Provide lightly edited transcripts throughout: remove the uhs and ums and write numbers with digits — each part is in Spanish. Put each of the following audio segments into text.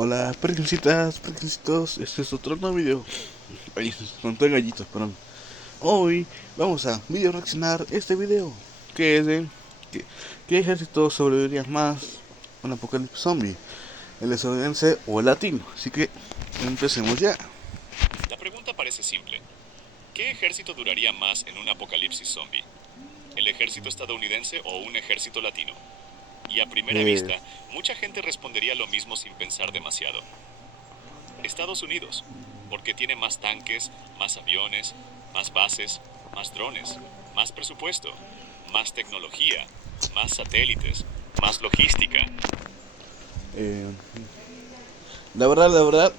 Hola, pergencitos, este es otro nuevo video. Ay, conté gallitos, perdón. Hoy vamos a video reaccionar este video, que es de ¿qué, qué ejército sobreviviría más a un apocalipsis zombie? ¿El estadounidense o el latino? Así que empecemos ya. La pregunta parece simple. ¿Qué ejército duraría más en un apocalipsis zombie? ¿El ejército estadounidense o un ejército latino? Y a primera Eh, vista, mucha gente respondería lo mismo sin pensar demasiado. Estados Unidos, porque tiene más tanques, más aviones, más bases, más drones, más presupuesto, más tecnología, más satélites, más logística. eh, la verdad,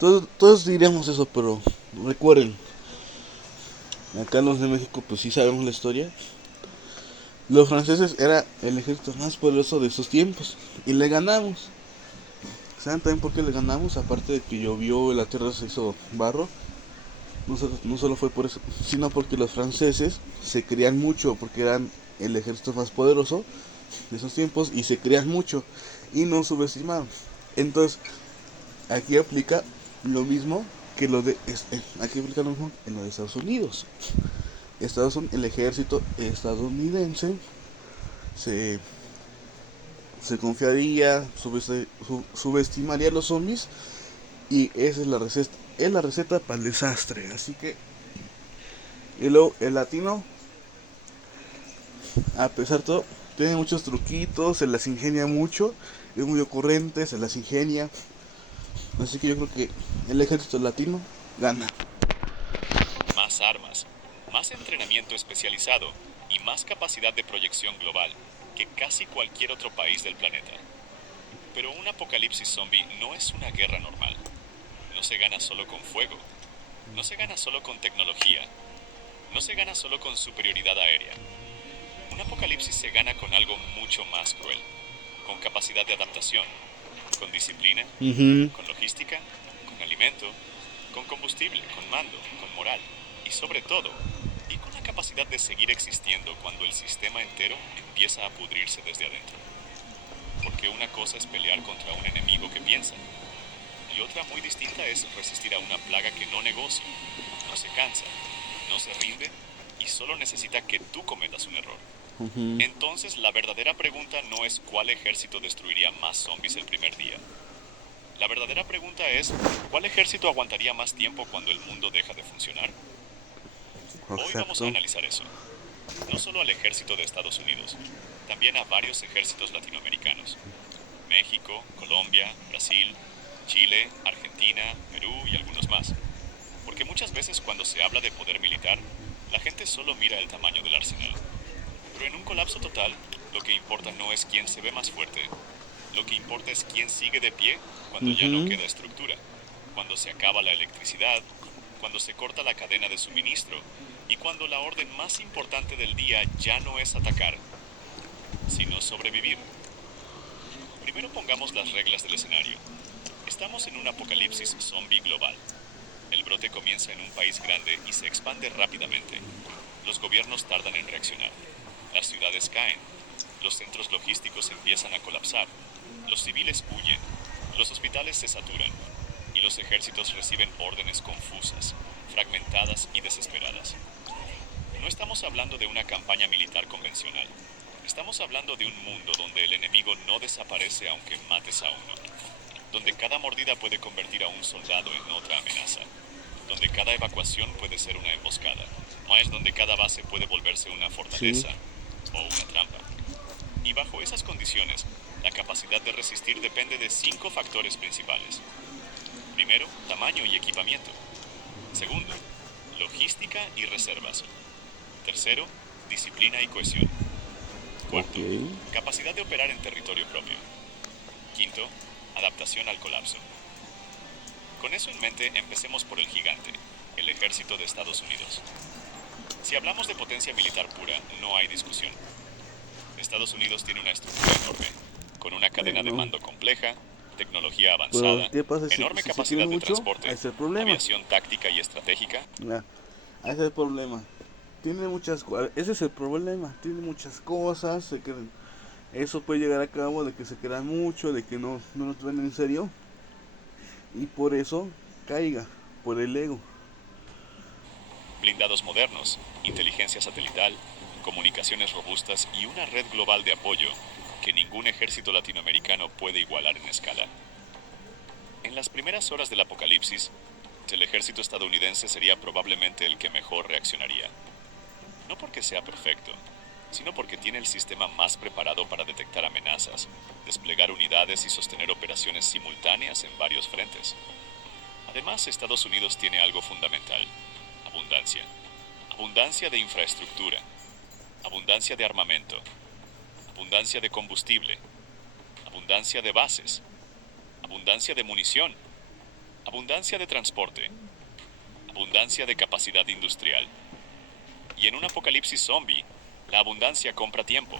todos diríamos eso, pero recuerden, acá en los de México pues sí sabemos la historia. Los franceses era el ejército más poderoso de esos tiempos y le ganamos. ¿Saben también por qué le ganamos? Aparte de que llovió y la tierra se hizo barro. No solo fue por eso, sino porque los franceses se creían mucho, porque eran el ejército más poderoso de esos tiempos y se creían mucho y no subestimaban. Entonces, aquí aplica lo mismo que lo de aquí aplica lo mismo en lo de Estados Unidos. El ejército estadounidense se, se confiaría, subestimaría a los zombies. Y esa es la receta para el desastre. Así que, y luego el latino, a pesar de todo, tiene muchos truquitos, se las ingenia mucho, es muy ocurrente, se las ingenia. Así que yo creo que el ejército latino gana. Más armas, más entrenamiento especializado y más capacidad de proyección global que casi cualquier otro país del planeta. Pero un apocalipsis zombie no es una guerra normal. No se gana solo con fuego, no se gana solo con tecnología, no se gana solo con superioridad aérea. Un apocalipsis se gana con algo mucho más cruel, con capacidad de adaptación, con disciplina, Ujú. con logística, con alimento, con combustible, con mando, con moral y sobre todo, y con la capacidad de seguir existiendo cuando el sistema entero empieza a pudrirse desde adentro. Porque una cosa es pelear contra un enemigo que piensa, y otra muy distinta es resistir a una plaga que no negocia, no se cansa, no se rinde y solo necesita que tú cometas un error. Ujú. Entonces la verdadera pregunta no es cuál ejército destruiría más zombies el primer día. La verdadera pregunta es ¿cuál ejército aguantaría más tiempo cuando el mundo deja de funcionar? Hoy vamos a Exacto. analizar eso. No solo al ejército de Estados Unidos, también a varios ejércitos latinoamericanos. México, Colombia, Brasil, Chile, Argentina, Perú y algunos más. Porque muchas veces cuando se habla de poder militar, la gente solo mira el tamaño del arsenal. Pero en un colapso total, lo que importa no es quién se ve más fuerte, lo que importa es quién sigue de pie cuando ya no Ujú. queda estructura, cuando se acaba la electricidad, cuando se corta la cadena de suministro y cuando la orden más importante del día ya no es atacar, sino sobrevivir. Primero pongamos las reglas del escenario. Estamos en un apocalipsis zombie global. El brote comienza en un país grande y se expande rápidamente. Los gobiernos tardan en reaccionar. Las ciudades caen. Los centros logísticos empiezan a colapsar. Los civiles huyen. Los hospitales se saturan. Y los ejércitos reciben órdenes confusas, fragmentadas y desesperadas. No estamos hablando de una campaña militar convencional. Estamos hablando de un mundo donde el enemigo no desaparece aunque mates a uno, donde cada mordida puede convertir a un soldado en otra amenaza, donde cada evacuación puede ser una emboscada, más donde cada base puede volverse una Sí. fortaleza o una trampa. Y bajo esas condiciones, la capacidad de resistir depende de 5 factores principales. Primero, tamaño y equipamiento. Segundo, logística y reservas. Tercero, disciplina y cohesión. Ok. Cuarto, capacidad de operar en territorio propio. Quinto, adaptación al colapso. Con eso en mente, empecemos por el gigante, el ejército de Estados Unidos. Si hablamos de potencia militar pura, no hay discusión. Estados Unidos tiene una estructura enorme, con una cadena de Bueno, mando compleja, tecnología pero avanzada, ¿qué pasa enorme si se tiene capacidad de mucho? Ahí transporte, está el problema. aviación táctica y estratégica. Ah, ahí está el problema. Tiene muchas cosas. Ese es el problema. Tiene muchas cosas. Se creen. Eso puede llegar a cabo de que se crean mucho, de que no lo tomen en serio y por eso caiga, por el ego. Blindados modernos, inteligencia satelital, comunicaciones robustas y una red global de apoyo que ningún ejército latinoamericano puede igualar en escala. En las primeras horas del apocalipsis, el ejército estadounidense sería probablemente el que mejor reaccionaría. No porque sea perfecto, sino porque tiene el sistema más preparado para detectar amenazas, desplegar unidades y sostener operaciones simultáneas en varios frentes. Además, Estados Unidos tiene algo fundamental: abundancia. Abundancia de infraestructura, abundancia de armamento, abundancia de combustible, abundancia de bases, abundancia de munición, abundancia de transporte, abundancia de capacidad industrial. Y en un apocalipsis zombie, la abundancia compra tiempo,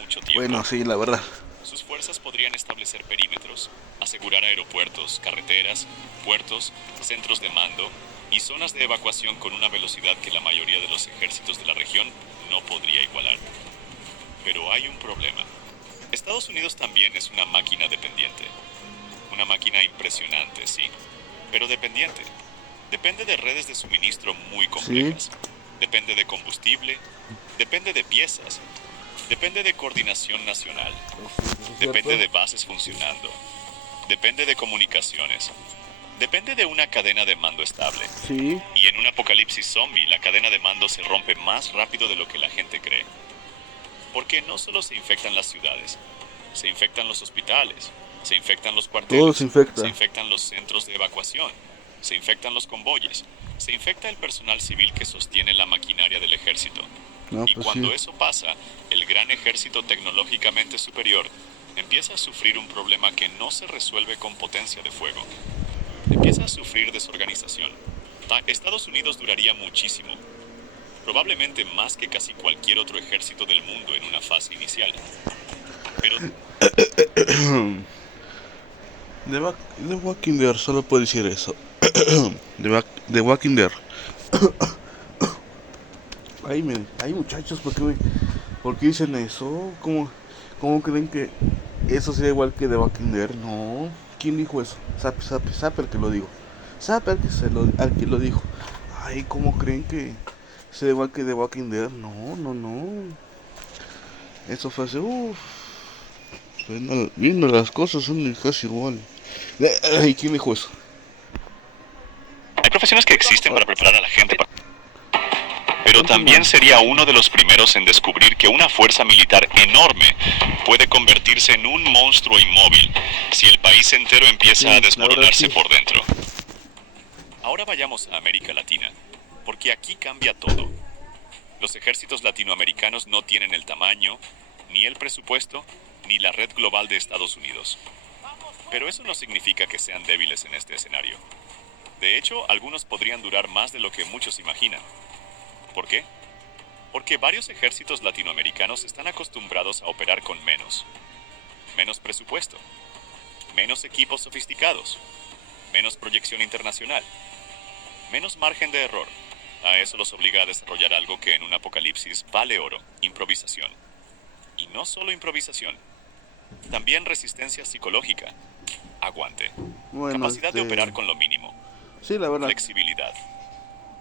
mucho tiempo. Bueno, sí, la verdad. Sus fuerzas podrían establecer perímetros, asegurar aeropuertos, carreteras, puertos, centros de mando y zonas de evacuación con una velocidad que la mayoría de los ejércitos de la región no podría igualar. Pero hay un problema. Estados Unidos también es una máquina dependiente. Una máquina impresionante, sí, pero dependiente. Depende de redes de suministro muy complejas. Sí. Depende de combustible, depende de piezas, depende de coordinación nacional, depende de bases funcionando, depende de comunicaciones, depende de una cadena de mando estable. Sí. Y en un apocalipsis zombie, la cadena de mando se rompe más rápido de lo que la gente cree. Porque no solo se infectan las ciudades, se infectan los hospitales, se infectan los cuarteles, Todo se infecta. se infectan los centros de evacuación, se infectan los convoyes, se infecta el personal civil que sostiene la maquinaria del ejército. No, Y pues cuando sí. eso pasa, el gran ejército tecnológicamente superior empieza a sufrir un problema que no se resuelve con potencia de fuego. Empieza a sufrir desorganización. Estados Unidos duraría muchísimo, probablemente más que casi cualquier otro ejército del mundo en una fase inicial. Pero The Walking Dead, solo puedo decir eso. The Walking Dead. Ay muchachos, ¿por qué dicen eso? ¿Cómo creen que eso sea igual que The Walking Dead? No. ¿Quién dijo eso? Zapper que lo dijo. Zapper al que lo dijo. Ay, ¿cómo creen que sea igual que The Walking Dead? No. Eso fue hace, viendo las cosas son casi igual. Ay, ¿quién dijo eso? hay profesiones que existen para preparar a la gente para... Pero también sería uno de los primeros en descubrir que una fuerza militar enorme puede convertirse en un monstruo inmóvil si el país entero empieza a desmoronarse por dentro. Ahora vayamos a América Latina, porque aquí cambia todo. Los ejércitos latinoamericanos no tienen el tamaño, ni el presupuesto, ni la red global de Estados Unidos. Pero eso no significa que sean débiles en este escenario. De hecho, algunos podrían durar más de lo que muchos imaginan. ¿Por qué? Porque varios ejércitos latinoamericanos están acostumbrados a operar con menos presupuesto, menos equipos sofisticados, menos proyección internacional, menos margen de error. A eso los obliga a desarrollar algo que en un apocalipsis vale oro: improvisación. Y no solo improvisación, también resistencia psicológica, aguante, capacidad de operar con lo mínimo, Sí, la verdad. flexibilidad.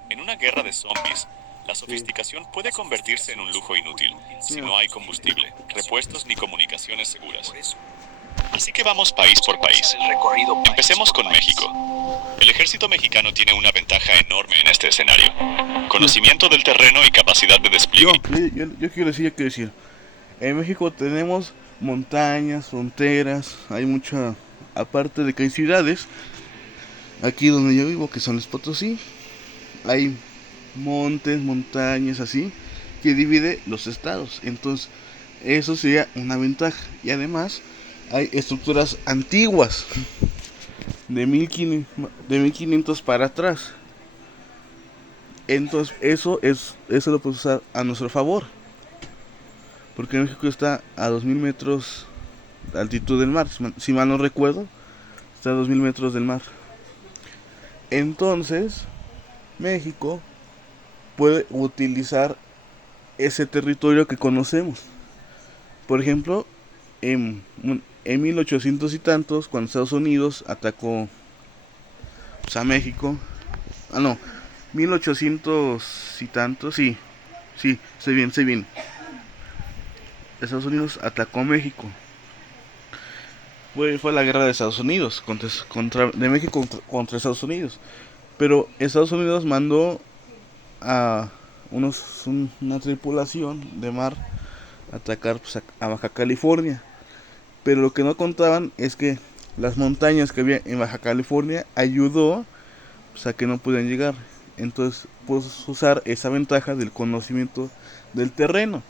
En una guerra de zombies, la sofisticación puede convertirse en un lujo inútil si no hay combustible, repuestos ni comunicaciones seguras. Así que vamos país por país. Empecemos con México. El ejército mexicano tiene una ventaja enorme en este escenario: conocimiento del terreno y capacidad de despliegue. Yo quiero decir. En México tenemos montañas, fronteras, hay mucha... Aparte de que hay ciudades, aquí donde yo vivo, que son Los Potosí, hay montes, montañas así, que divide los estados. Entonces, eso sería una ventaja. Y además, hay estructuras antiguas, de 1500 para atrás. Entonces, eso lo podemos usar a nuestro favor. Porque México está a 2000 metros de altitud del mar, si mal no recuerdo, está a 2000 metros del mar. Entonces, México puede utilizar ese territorio que conocemos. Por ejemplo, en 1800 y tantos, cuando Estados Unidos atacó, pues, a México. Ah, no, 1800 y tantos, sí, sí, sé bien, sé bien. Estados Unidos atacó a México. Fue la guerra de Estados Unidos, de México contra Estados Unidos. Pero Estados Unidos mandó a una tripulación de mar a atacar, pues, a Baja California. Pero lo que no contaban es que las montañas que había en Baja California ayudó, pues, a que no pudieran llegar. Entonces puedes usar esa ventaja del conocimiento del terreno.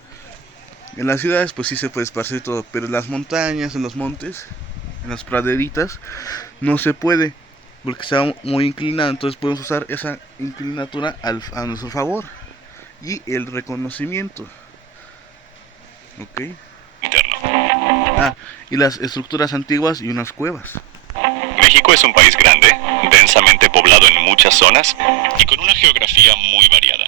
En las ciudades pues sí se puede esparcir todo, pero en las montañas, en los montes, en las praderitas, no se puede, porque está muy inclinado. Entonces podemos usar esa inclinatura a nuestro favor y el reconocimiento. Ok. Interno. Ah, y las estructuras antiguas y unas cuevas. México es un país grande, densamente poblado en muchas zonas y con una geografía muy variada.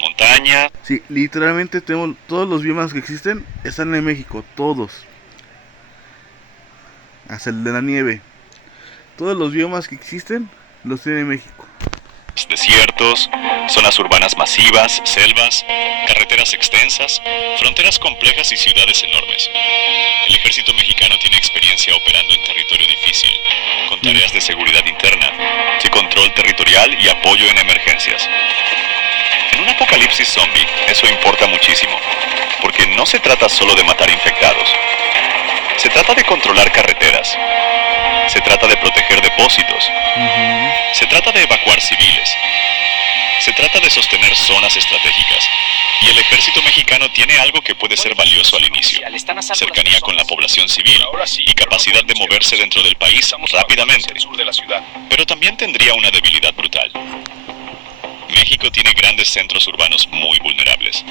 Montaña. Sí, literalmente tenemos todos los biomas que existen están en México, todos. Hasta el de la nieve. Todos los biomas que existen los tiene México. Desiertos, zonas urbanas masivas, selvas, carreteras extensas, fronteras complejas y ciudades enormes. El ejército mexicano tiene experiencia operando en territorio difícil, con tareas de seguridad interna, de control territorial y apoyo en emergencias. En un apocalipsis zombie, eso importa muchísimo, porque no se trata solo de matar infectados. Se trata de controlar carreteras. Se trata de proteger depósitos. Se trata de evacuar civiles. Se trata de sostener zonas estratégicas. Y el ejército mexicano tiene algo que puede ser valioso al inicio: cercanía con la población civil y capacidad de moverse dentro del país rápidamente. Pero también tendría una debilidad brutal. México tiene grandes centros urbanos muy vulnerables.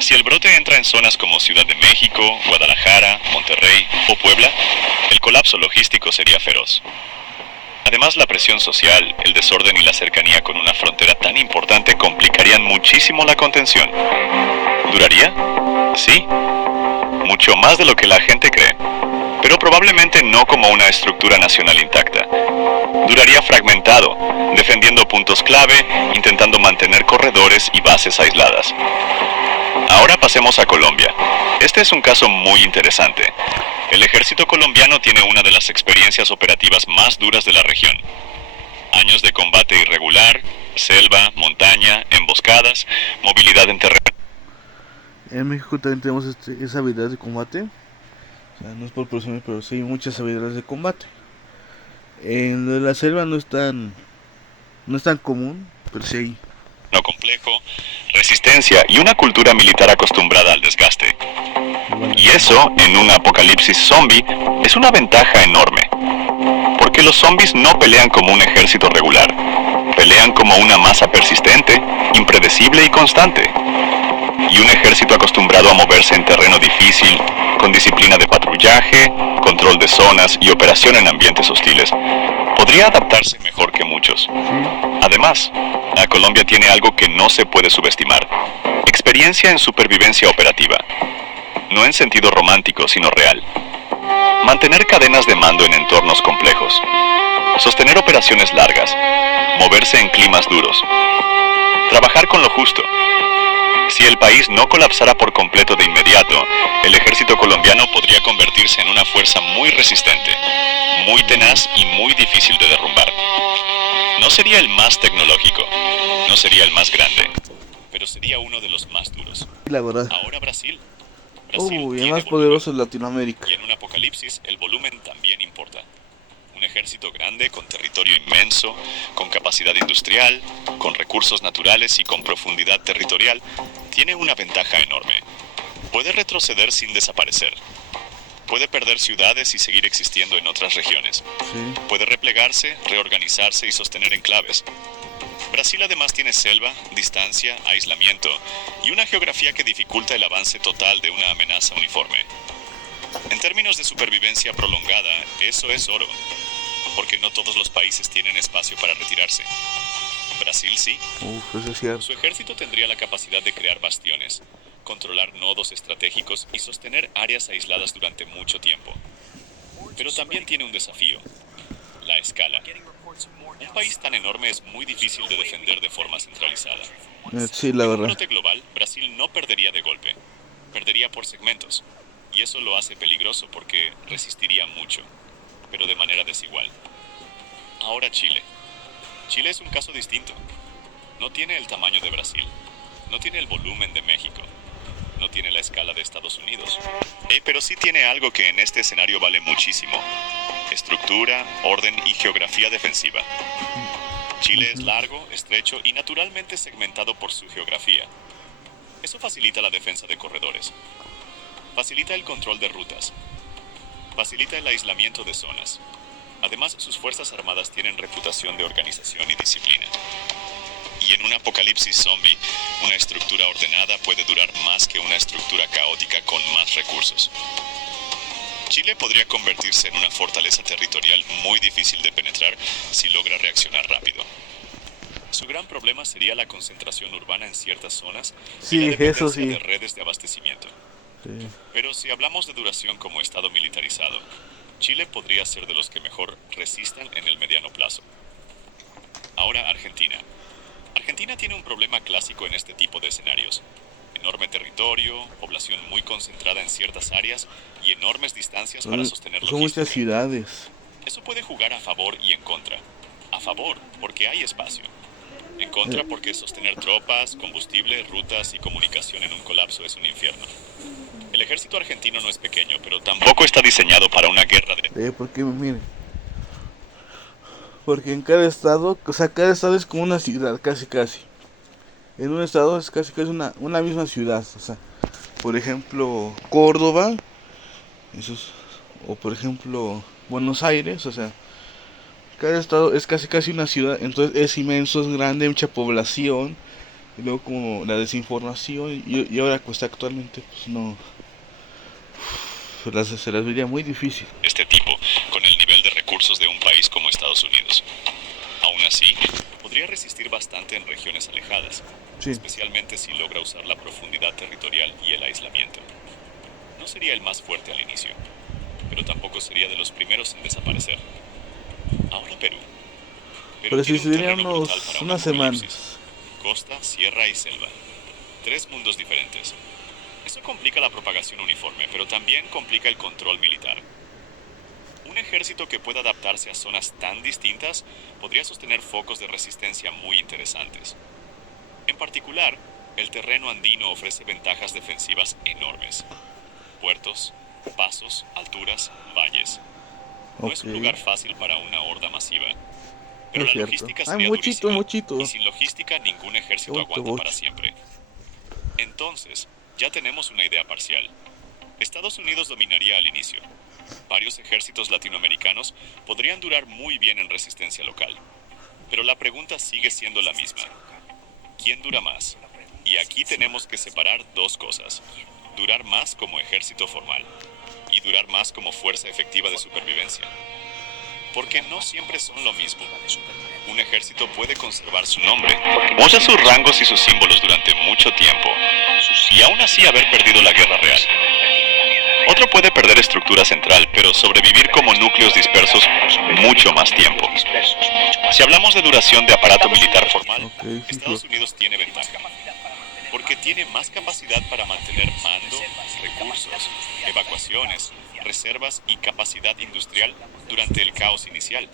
Si el brote entra en zonas como Ciudad de México, Guadalajara, Monterrey o Puebla, el colapso logístico sería feroz. Además, la presión social, el desorden y la cercanía con una frontera tan importante complicarían muchísimo la contención. ¿Duraría? Sí. Mucho más de lo que la gente cree. Pero probablemente no como una estructura nacional intacta. Duraría fragmentado, defendiendo puntos clave, intentando mantener corredores y bases aisladas. Ahora pasemos a Colombia. Este es un caso muy interesante. El ejército colombiano tiene una de las experiencias operativas más duras de la región. Años de combate irregular, selva, montaña, emboscadas, movilidad en terreno. En México también tenemos esa habilidad de combate. O sea, no es por presumir, pero sí hay muchas habilidades de combate. En lo de la selva no es tan común, pero sí hay. No complejo, resistencia y una cultura militar acostumbrada al desgaste. Y eso, en un apocalipsis zombie, es una ventaja enorme. Porque los zombies no pelean como un ejército regular. Pelean como una masa persistente, impredecible y constante. Y un ejército acostumbrado a moverse en terreno difícil, con disciplina de patrullaje, control de zonas y operación en ambientes hostiles, podría adaptarse mejor que muchos. Además, la Colombia tiene algo que no se puede subestimar: experiencia en supervivencia operativa. No en sentido romántico, sino real. Mantener cadenas de mando en entornos complejos. Sostener operaciones largas. Moverse en climas duros. Trabajar con lo justo. Si el país no colapsara por completo de inmediato, el ejército colombiano podría convertirse en una fuerza muy resistente, muy tenaz y muy difícil de derrumbar. No sería el más tecnológico, no sería el más grande, pero sería uno de los más duros. La verdad. Ahora Brasil. Y el más poderoso de Latinoamérica. Y en un apocalipsis, el volumen también importa. Un ejército grande, con territorio inmenso, con capacidad industrial, con recursos naturales y con profundidad territorial, tiene una ventaja enorme. Puede retroceder sin desaparecer. Puede perder ciudades y seguir existiendo en otras regiones. Sí. Puede replegarse, reorganizarse y sostener enclaves. Brasil además tiene selva, distancia, aislamiento y una geografía que dificulta el avance total de una amenaza uniforme. En términos de supervivencia prolongada, eso es oro, porque no todos los países tienen espacio para retirarse. Brasil sí. Eso es cierto. Su ejército tendría la capacidad de crear bastiones, controlar nodos estratégicos y sostener áreas aisladas durante mucho tiempo. Pero también tiene un desafío: la escala. Un país tan enorme es muy difícil de defender de forma centralizada. Sí, la En un verdad. brote global, Brasil no perdería de golpe, perdería por segmentos, y eso lo hace peligroso porque resistiría mucho, pero de manera desigual. Ahora Chile. Chile es un caso distinto. No tiene el tamaño de Brasil, no tiene el volumen de México, no tiene la escala de Estados Unidos. Pero sí tiene algo que en este escenario vale muchísimo: estructura, orden y geografía defensiva. Chile es largo, estrecho y naturalmente segmentado por su geografía. Eso facilita la defensa de corredores, facilita el control de rutas, facilita el aislamiento de zonas. Además, sus fuerzas armadas tienen reputación de organización y disciplina. Y en un apocalipsis zombie, una estructura ordenada puede durar más que una estructura caótica con más recursos. Chile podría convertirse en una fortaleza territorial muy difícil de penetrar si logra reaccionar rápido. Su gran problema sería la concentración urbana en ciertas zonas y Sí, la eso dependencia sí. de redes de abastecimiento. Sí. Pero si hablamos de duración como estado militarizado, Chile podría ser de los que mejor resistan en el mediano plazo. Ahora Argentina. Argentina tiene un problema clásico en este tipo de escenarios: enorme territorio, población muy concentrada en ciertas áreas y enormes distancias para sostener Son muchas logística. ciudades. Eso puede jugar a favor y en contra. A favor, porque hay espacio. En contra, porque sostener tropas, combustible, rutas y comunicación en un colapso es un infierno. El ejército argentino no es pequeño, pero tampoco está diseñado para una guerra de... Porque, miren, porque en cada estado, o sea, cada estado es como una ciudad, casi casi. En un estado es casi casi una misma ciudad, o sea, por ejemplo, Córdoba, eso es, o por ejemplo, Buenos Aires, o sea, cada estado es casi casi una ciudad, entonces es inmenso, es grande, mucha población, y luego como la desinformación, y ahora pues actualmente pues no, se las vería muy difícil. este tipo, con el nivel de recursos de un país como Estados Unidos. Aún así, podría resistir bastante en regiones alejadas, Sí, especialmente si logra usar la profundidad territorial y el aislamiento. No sería el más fuerte al inicio, pero tampoco sería de los primeros en desaparecer. Ahora Perú. Perú pero sí tiene un serían terreno brutal para un unas apocalipsis: semanas. costa, sierra y selva. Tres mundos diferentes. Eso complica la propagación uniforme, pero también complica el control militar. Un ejército que pueda adaptarse a zonas tan distintas podría sostener focos de resistencia muy interesantes. En particular, el terreno andino ofrece ventajas defensivas enormes: puertos, pasos, alturas, valles. No es Ok, un lugar fácil para una horda masiva, pero es la cierto. logística Ay, sería muchito, durísima, y muchito. sin logística ningún Qué ejército bonito aguanta para bocho. siempre. Entonces, ya tenemos una idea parcial. Estados Unidos dominaría al inicio. Varios ejércitos latinoamericanos podrían durar muy bien en resistencia local. Pero la pregunta sigue siendo la misma: ¿quién dura más? Y aquí tenemos que separar dos cosas: durar más como ejército formal y durar más como fuerza efectiva de supervivencia. Porque no siempre son lo mismo. Un ejército puede conservar su nombre, usa sus rangos y sus símbolos durante mucho tiempo, y aún así haber perdido la guerra real. Otro puede perder estructura central, pero sobrevivir como núcleos dispersos mucho más tiempo. Si hablamos de duración de aparato militar formal, Ok, sí, Estados cierto. Unidos tiene ventaja, porque tiene más capacidad para mantener mando, recursos, evacuaciones, reservas y capacidad industrial durante el caos inicial.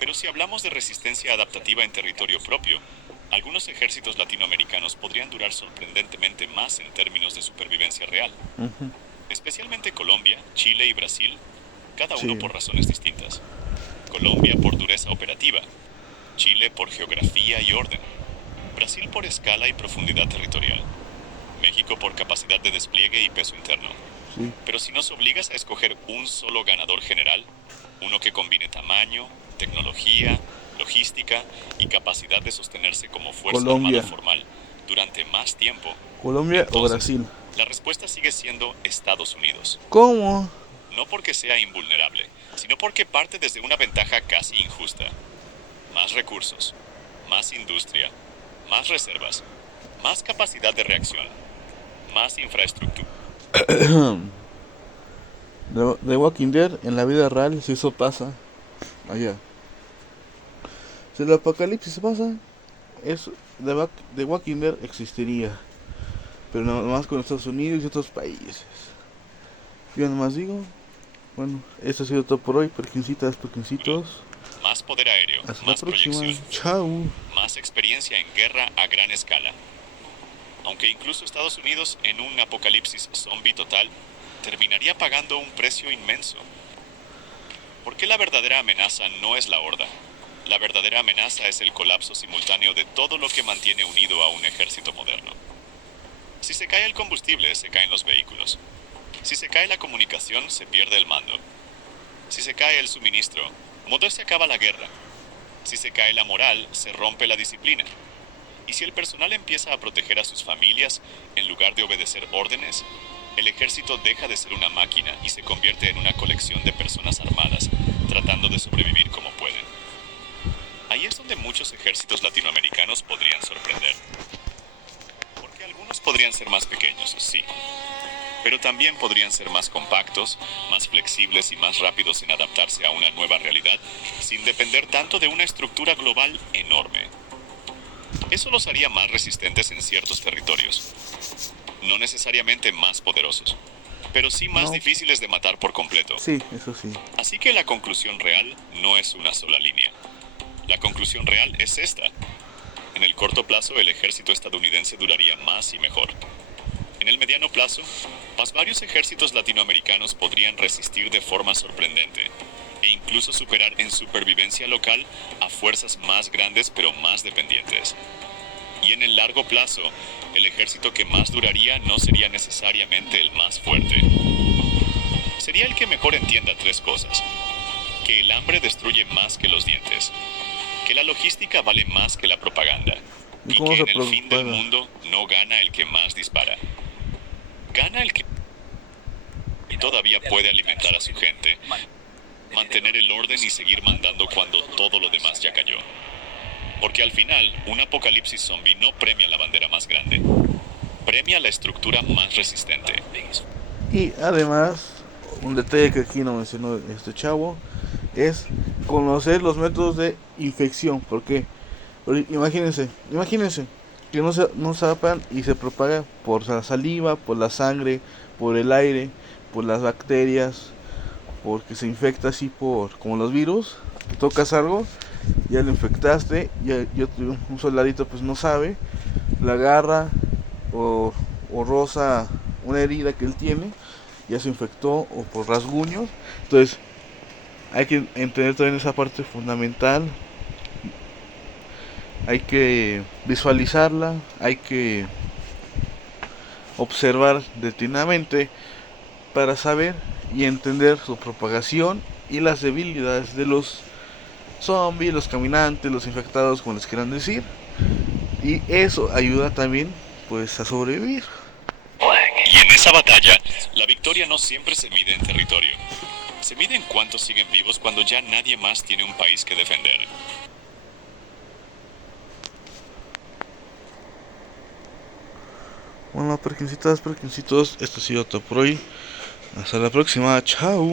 Pero si hablamos de resistencia adaptativa en territorio propio, algunos ejércitos latinoamericanos podrían durar sorprendentemente más en términos de supervivencia real. Ujú. Especialmente Colombia, Chile y Brasil, cada uno Sí, por razones distintas. Colombia por dureza operativa, Chile por geografía y orden, Brasil por escala y profundidad territorial, México por capacidad de despliegue y peso interno. sí. Pero si nos obligas a escoger un solo ganador general, uno que combine tamaño, tecnología, logística y capacidad de sostenerse como fuerza armada Colombia. formal durante más tiempo, Colombia o entonces Brasil. la respuesta sigue siendo Estados Unidos. ¿Cómo? No porque sea invulnerable, sino porque parte desde una ventaja casi injusta: más recursos, más industria, más reservas, más capacidad de reacción, más infraestructura. The Walking Dead, en la vida real, si eso pasa, allá. Si el apocalipsis pasa, The Walking Dead existiría. Pero nada más con Estados Unidos y otros países. Yo nada más digo, bueno, esto ha sido todo por hoy, perquincitas, perquincitos. Más poder aéreo, Hasta la más próxima. proyección, Chao. más experiencia en guerra a gran escala. Aunque incluso Estados Unidos, en un apocalipsis zombie total, terminaría pagando un precio inmenso. Porque la verdadera amenaza no es la horda. La verdadera amenaza es el colapso simultáneo de todo lo que mantiene unido a un ejército moderno. Si se cae el combustible, se caen los vehículos. Si se cae la comunicación, se pierde el mando. Si se cae el suministro, se acaba la guerra. Si se cae la moral, se rompe la disciplina. Y si el personal empieza a proteger a sus familias en lugar de obedecer órdenes, el ejército deja de ser una máquina y se convierte en una colección de personas armadas, tratando de sobrevivir como pueden. Ahí es donde muchos ejércitos latinoamericanos podrían sorprender. Porque algunos podrían ser más pequeños, sí. Pero también podrían ser más compactos, más flexibles y más rápidos en adaptarse a una nueva realidad, sin depender tanto de una estructura global enorme. Eso los haría más resistentes en ciertos territorios. No necesariamente más poderosos, pero sí más difíciles de matar por completo. Sí, eso sí. Así que la conclusión real no es una sola línea. La conclusión real es esta. En el corto plazo, el ejército estadounidense duraría más y mejor. En el mediano plazo, varios ejércitos latinoamericanos podrían resistir de forma sorprendente e incluso superar en supervivencia local a fuerzas más grandes pero más dependientes. Y en el largo plazo, el ejército que más duraría no sería necesariamente el más fuerte. Sería el que mejor entienda tres cosas: que el hambre destruye más que los dientes, que la logística vale más que la propaganda, y que en el fin del mundo no gana el que más dispara. Gana el que todavía puede alimentar a su gente, mantener el orden y seguir mandando cuando todo lo demás ya cayó. Porque al final, un apocalipsis zombie no premia la bandera más grande, premia la estructura más resistente. Y además, un detalle que aquí no mencionó este chavo es conocer los métodos de infección. Porque imagínense que no sepan y se propaga por la saliva, por la sangre, por el aire, por las bacterias, porque se infecta así por como los virus. Tocas algo, ya lo infectaste, un soldadito pues no sabe, la agarra o roza una herida que él tiene, ya se infectó, o por rasguños. Entonces hay que entender también esa parte fundamental. Hay que visualizarla, hay que observar detenidamente para saber y entender su propagación y las debilidades de los zombies, los caminantes, los infectados, como les quieran decir. Y eso ayuda también pues a sobrevivir. Y en esa batalla, la victoria no siempre se mide en territorio. Se mide en cuántos siguen vivos cuando ya nadie más tiene un país que defender. Bueno, perquincitas, perquincitos, esto ha sido todo por hoy. Hasta la próxima, chao.